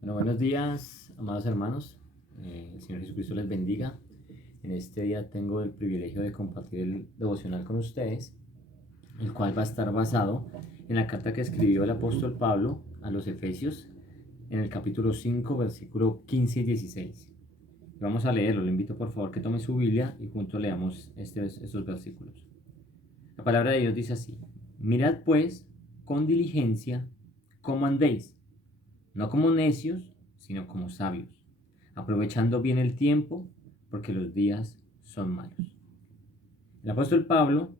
Bueno, buenos días, amados hermanos. El Señor Jesucristo les bendiga. En este día tengo el privilegio de compartir el devocional con ustedes, el cual va a estar basado en la carta que escribió el apóstol Pablo a los Efesios, en el capítulo 5, versículo 15 y 16. Vamos a leerlo. Le invito por favor que tome su Biblia y juntos leamos estos versículos. La palabra de Dios dice así: Mirad pues con diligencia cómo andéis, no como necios, sino como sabios, aprovechando bien el tiempo, porque los días son malos. El apóstol Pablo,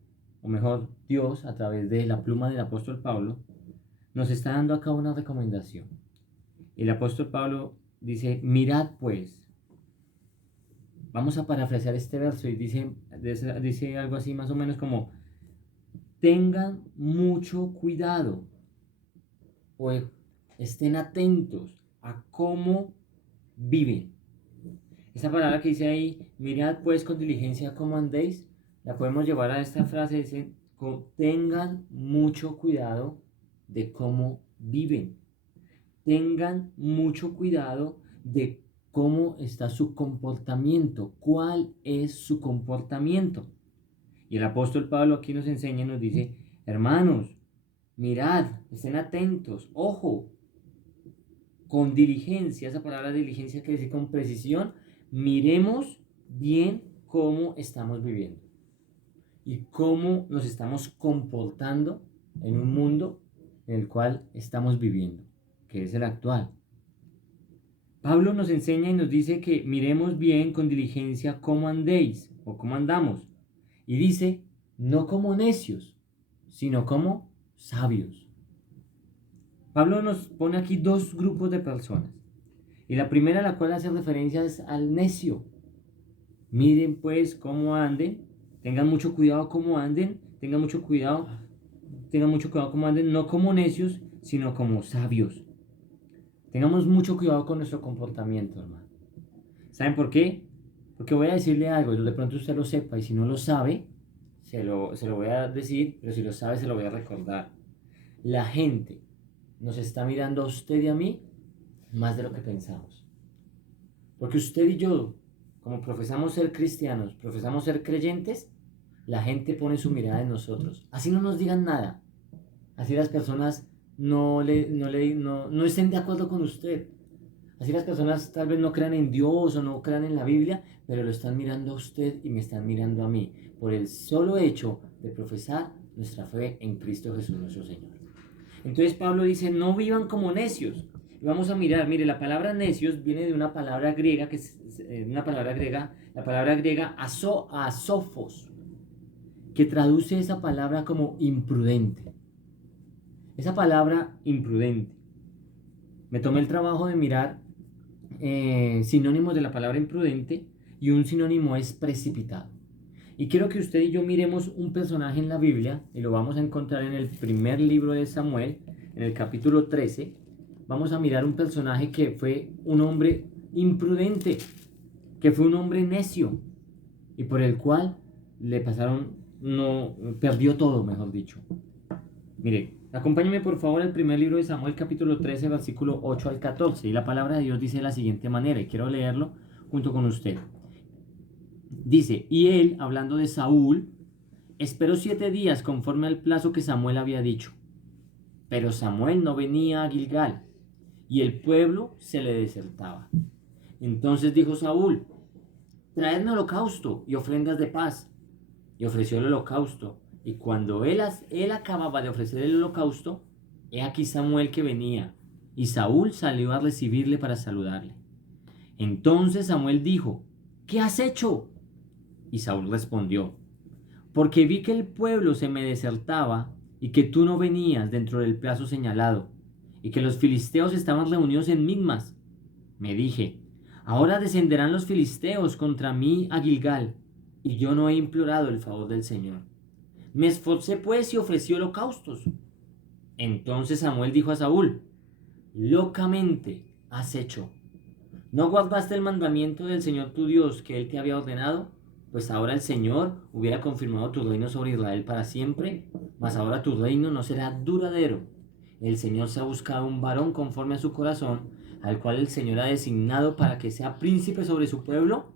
o mejor Dios, a través de la pluma del apóstol Pablo, nos está dando acá una recomendación. El apóstol Pablo dice: mirad pues. Vamos a parafrasear este verso y dice algo así más o menos como: tengan mucho cuidado o estén atentos a cómo viven. Esa palabra que dice ahí, mirad pues con diligencia cómo andéis, la podemos llevar a esta frase: dice, tengan mucho cuidado de cómo viven. Tengan mucho cuidado de cómo está su comportamiento, cuál es su comportamiento. Y el apóstol Pablo aquí nos enseña y nos dice: hermanos, mirad, estén atentos, ojo, con diligencia. Esa palabra diligencia que dice con precisión, miremos bien cómo estamos viviendo y cómo nos estamos comportando en un mundo en el cual estamos viviendo, que es el actual. Pablo nos enseña y nos dice que miremos bien con diligencia cómo andéis o cómo andamos. Y dice, no como necios, sino como sabios. Pablo nos pone aquí dos grupos de personas. Y la primera a la cual hace referencia es al necio. Miren pues cómo anden, tengan mucho cuidado cómo anden, tengan mucho cuidado cómo anden, no como necios, sino como sabios. Tengamos mucho cuidado con nuestro comportamiento, hermano. ¿Saben por qué? Porque voy a decirle algo, y de pronto usted lo sepa, y si no lo sabe, se lo voy a decir, pero si lo sabe, se lo voy a recordar. La gente nos está mirando a usted y a mí más de lo que pensamos. Porque usted y yo, como profesamos ser cristianos, profesamos ser creyentes, la gente pone su mirada en nosotros. Así no nos digan nada. Así las personas no estén de acuerdo con usted. Así las personas tal vez no crean en Dios o no crean en la Biblia, pero lo están mirando a usted y me están mirando a mí, por el solo hecho de profesar nuestra fe en Cristo Jesús nuestro Señor. Entonces Pablo dice, no vivan como necios. Y vamos a mirar, mire, la palabra necios viene de una palabra griega, la palabra griega asofos, que traduce esa palabra como imprudente. Esa palabra imprudente. Me tomé el trabajo de mirar sinónimos de la palabra imprudente, y un sinónimo es precipitado. Y quiero que usted y yo miremos un personaje en la Biblia, y lo vamos a encontrar en el primer libro de Samuel, en el capítulo 13. Vamos a mirar un personaje que fue un hombre imprudente, que fue un hombre necio, y por el cual perdió todo, mejor dicho. Mire, acompáñeme por favor al primer libro de Samuel, capítulo 13, versículo 8 al 14. Y la palabra de Dios dice de la siguiente manera, y quiero leerlo junto con usted. Dice, y él, hablando de Saúl, esperó 7 días conforme al plazo que Samuel había dicho. Pero Samuel no venía a Gilgal, y el pueblo se le desertaba. Entonces dijo Saúl, traedme holocausto y ofrendas de paz. Y ofreció el holocausto. Y cuando él acababa de ofrecer el holocausto, he aquí Samuel que venía, y Saúl salió a recibirle para saludarle. Entonces Samuel dijo, ¿qué has hecho? Y Saúl respondió, porque vi que el pueblo se me desertaba, y que tú no venías dentro del plazo señalado, y que los filisteos estaban reunidos en Migmas. Me dije, ahora descenderán los filisteos contra mí a Gilgal, y yo no he implorado el favor del Señor. Me esforcé pues y ofrecí holocaustos. Entonces Samuel dijo a Saúl, locamente has hecho. ¿No guardaste el mandamiento del Señor tu Dios que él te había ordenado? Pues ahora el Señor hubiera confirmado tu reino sobre Israel para siempre, mas ahora tu reino no será duradero. el Señor se ha buscado un varón conforme a su corazón, al cual el Señor ha designado para que sea príncipe sobre su pueblo,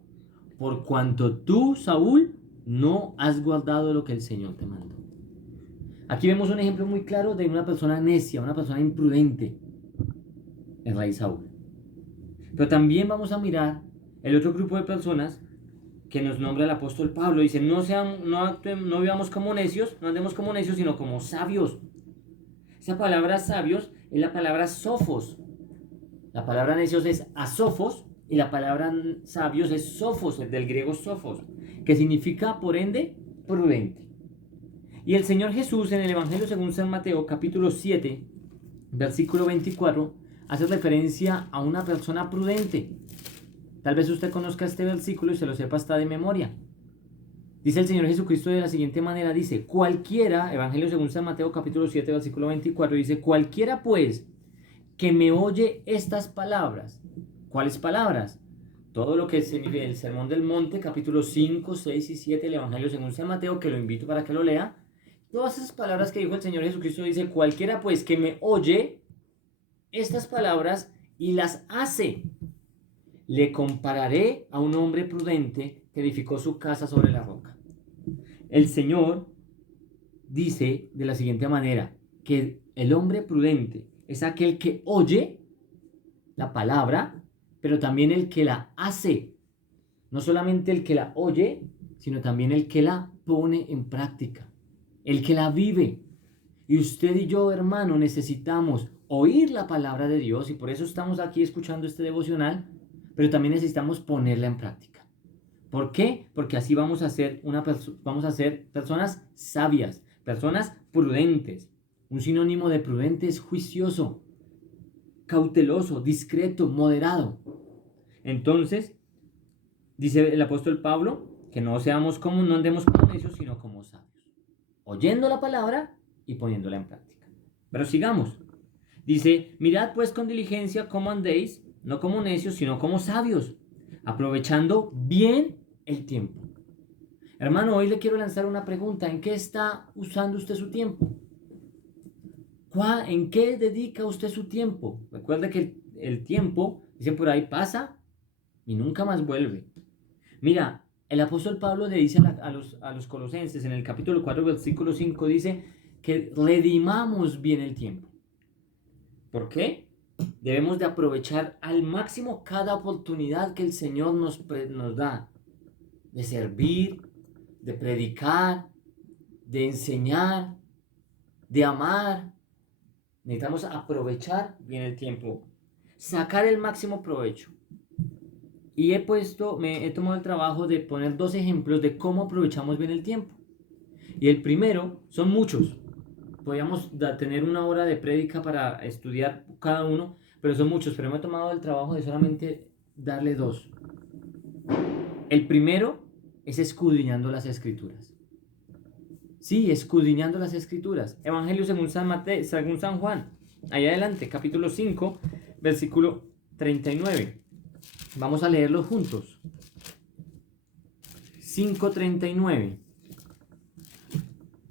por cuanto tú, Saúl, no has guardado lo que el Señor te mandó. Aquí vemos un ejemplo muy claro de una persona necia, una persona imprudente, el rey Saúl. Pero también vamos a mirar el otro grupo de personas que nos nombra el apóstol Pablo. Dice, no vivamos como necios, no andemos como necios, sino como sabios. Esa palabra sabios es la palabra sofos. La palabra necios es asofos y la palabra sabios es sofos, del griego sofos, que significa, por ende, prudente. Y el Señor Jesús en el Evangelio según San Mateo, capítulo 7, versículo 24, hace referencia a una persona prudente. Tal vez usted conozca este versículo y se lo sepa hasta de memoria. Dice el Señor Jesucristo de la siguiente manera, dice, cualquiera, Evangelio según San Mateo capítulo 7, versículo 24, dice, cualquiera pues que me oye estas palabras. ¿Cuáles palabras? Todo lo que significa el Sermón del Monte, capítulo 5, 6 y 7, el Evangelio según San Mateo, que lo invito para que lo lea. Todas esas palabras que dijo el Señor Jesucristo, dice, cualquiera pues que me oye estas palabras y las hace, le compararé a un hombre prudente que edificó su casa sobre la roca. El Señor dice de la siguiente manera, que el hombre prudente es aquel que oye la palabra, pero también el que la hace. No solamente el que la oye, sino también el que la pone en práctica, el que la vive. Y usted y yo, hermano, necesitamos oír la palabra de Dios y por eso estamos aquí escuchando este devocional, pero también necesitamos ponerla en práctica. ¿Por qué? Porque así vamos a ser personas sabias, personas prudentes. Un sinónimo de prudente es juicioso, cauteloso, discreto, moderado. Entonces, dice el apóstol Pablo que no andemos como necios, sino como sabios, oyendo la palabra y poniéndola en práctica. Pero sigamos. Dice, mirad pues con diligencia cómo andéis, no como necios, sino como sabios, aprovechando bien el tiempo. Hermano, hoy le quiero lanzar una pregunta. ¿En qué está usando usted su tiempo? ¿En qué dedica usted su tiempo? Recuerda que el tiempo, dicen por ahí, pasa y nunca más vuelve. Mira, el apóstol Pablo le dice a los colosenses en el capítulo 4, versículo 5, dice que redimamos bien el tiempo. ¿Por qué? Debemos de aprovechar al máximo cada oportunidad que el Señor nos da de servir, de predicar, de enseñar, de amar. Necesitamos aprovechar bien el tiempo, sacar el máximo provecho. Y he tomado el trabajo de poner 2 ejemplos de cómo aprovechamos bien el tiempo. Y el primero, son muchos. Podríamos tener 1 hora de prédica para estudiar cada uno, pero son muchos. Pero me he tomado el trabajo de solamente darle 2. El primero es escudriñando las Escrituras. Sí, escudriñando las Escrituras. Evangelio según San Juan. Ahí adelante, capítulo 5, versículo 39. Vamos a leerlo juntos. 5:39.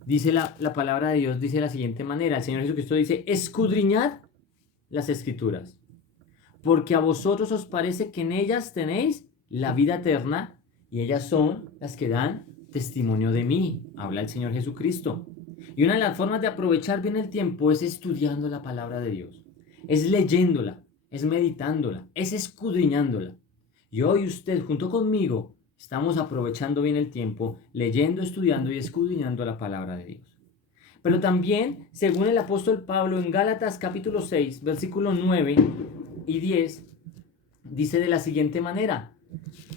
Dice la palabra de Dios, dice de la siguiente manera. El Señor Jesucristo dice, escudriñad las Escrituras, porque a vosotros os parece que en ellas tenéis la vida eterna, y ellas son las que dan testimonio de mí. Habla el Señor Jesucristo. Y una de las formas de aprovechar bien el tiempo es estudiando la palabra de Dios. Es leyéndola, es meditándola, es escudriñándola. Y hoy usted junto conmigo estamos aprovechando bien el tiempo, leyendo, estudiando y escudriñando la palabra de Dios. Pero también, según el apóstol Pablo en Gálatas capítulo 6, versículo 9 y 10, dice de la siguiente manera.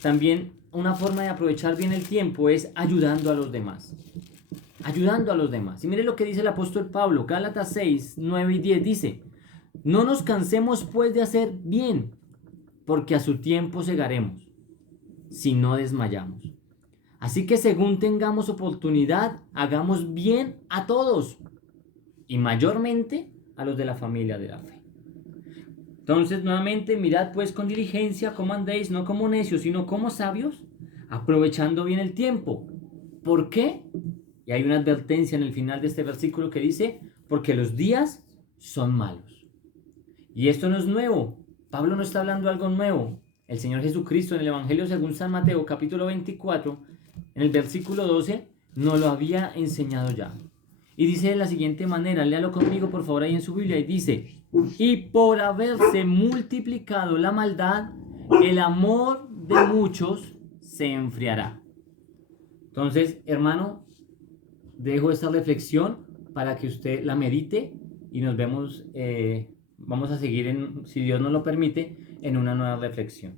También una forma de aprovechar bien el tiempo es ayudando a los demás. Ayudando a los demás. Y mire lo que dice el apóstol Pablo, Gálatas 6, 9 y 10, dice, no nos cansemos pues de hacer bien, porque a su tiempo segaremos, si no desmayamos. Así que según tengamos oportunidad, hagamos bien a todos, y mayormente a los de la familia de la fe. Entonces, nuevamente, mirad pues con diligencia cómo andéis, no como necios, sino como sabios, aprovechando bien el tiempo. ¿Por qué? Y hay una advertencia en el final de este versículo que dice, porque los días son malos. Y esto no es nuevo. Pablo no está hablando de algo nuevo. El Señor Jesucristo en el Evangelio según San Mateo, capítulo 24, en el versículo 12, nos lo había enseñado ya. Y dice de la siguiente manera, léalo conmigo por favor ahí en su Biblia, y dice: y por haberse multiplicado la maldad, el amor de muchos se enfriará. Entonces, hermano, dejo esta reflexión para que usted la medite y nos vemos, vamos a seguir, si Dios nos lo permite, en una nueva reflexión.